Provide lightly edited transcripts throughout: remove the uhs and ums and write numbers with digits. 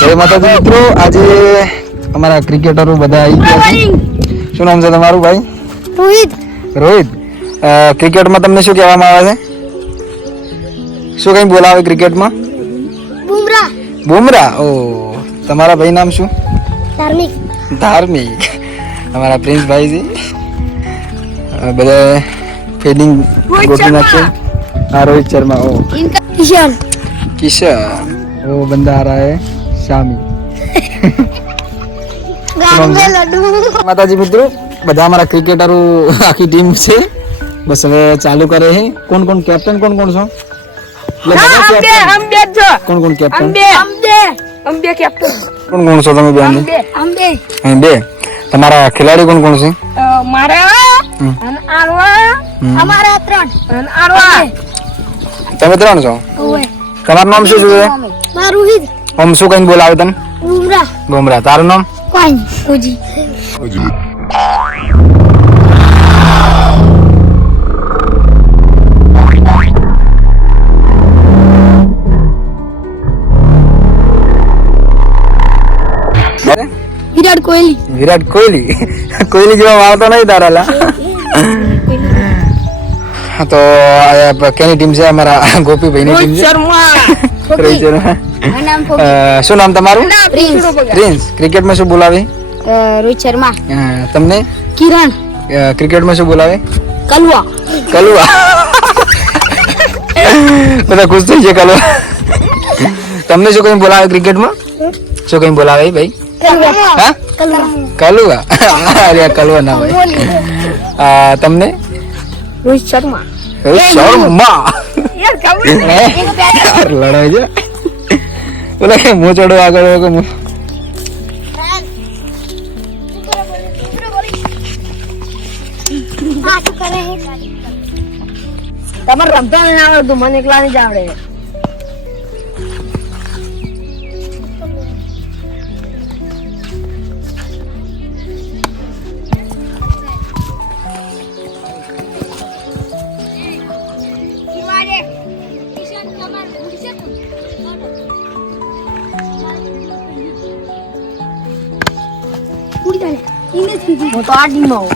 જય માતાજી મિત્રો, આજે અમારા ક્રિકેટરો બધા આવી ગયા છે. શું નામ છે તમારું ભાઈ? રોહિત. રોહિત, ક્રિકેટમાં તમને શું કહેવામાં આવે છે? શું કઈ બોલાવે ક્રિકેટમાં? બુમરાહ. બુમરાહ. ઓ, તમારા ભાઈ નામ શું? ધાર્મિક. ધાર્મિક. અમારા પ્રિન્સ ભાઈ છે. બધા ફિલ્ડિંગ ગોઠવી નાખશે. हाँ रोहित शर्मा. ओ किशन. किशन, वो बंदा आ रहा है शामी. गाल में लड्डू. माताजी મિત્રો, બધા અમારા ક્રિકેટરો આખી ટીમ છે. બસ હવે ચાલુ કરે છે. કોણ કોણ કેપ્ટન? કોણ કોણ છો? કોણ કોણ કેપ્ટન? हम बे कैप्टन. કોણ કોણ છો તમે? બે. બે. તમારા ખેલાડી કોણ કોણ છે? मारा अन आरवा हमारा त्रण अन आरवा તમે ત્રણ છો. ओए તમારું નામ શું છે? रोहित. આમ શું કઈ બોલાવે તમે? बुमराह. બુમરાહ. તારું નામ? कोई ओजी. विराट कोहली. વિરાટ કોહલી. કોહલી જેવા મારતો નહીં તારાલા. તો કેની ટીમ છે? અમારા ગોપીભાઈની ટીમ છે. રોહિત શર્મા. શું નામ તમારું? પ્રિન્સ. ક્રિકેટમાં શું બોલાવે? रोहित शर्मा. તમને? किरण. ક્રિકેટમાં શું બોલાવે? कलवा. કલુઆ. બધા ખુશ થઈ છે. કલુઆ. તમને શું કઈ બોલાવે ક્રિકેટમાં? શું કઈ બોલાવે ભાઈ? હા, કલુઆ. અરે કલુઆ ના ભાઈ. તમને? रोहित शर्मा. રોહિત શર્મા. यार कबूल. લડાઈ છે. બોલે કે હું ચડો આગળ કે હું તમારે રમતા નહીં આવડતું, મને એકલા નહીં જ આવડે. હું તો આ ટીમમાં હું.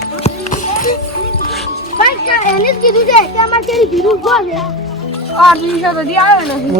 એને જ કીધું છે કે અમારે કેરી ભીરું છે. આ દિવસે તો આવ્યો નથી.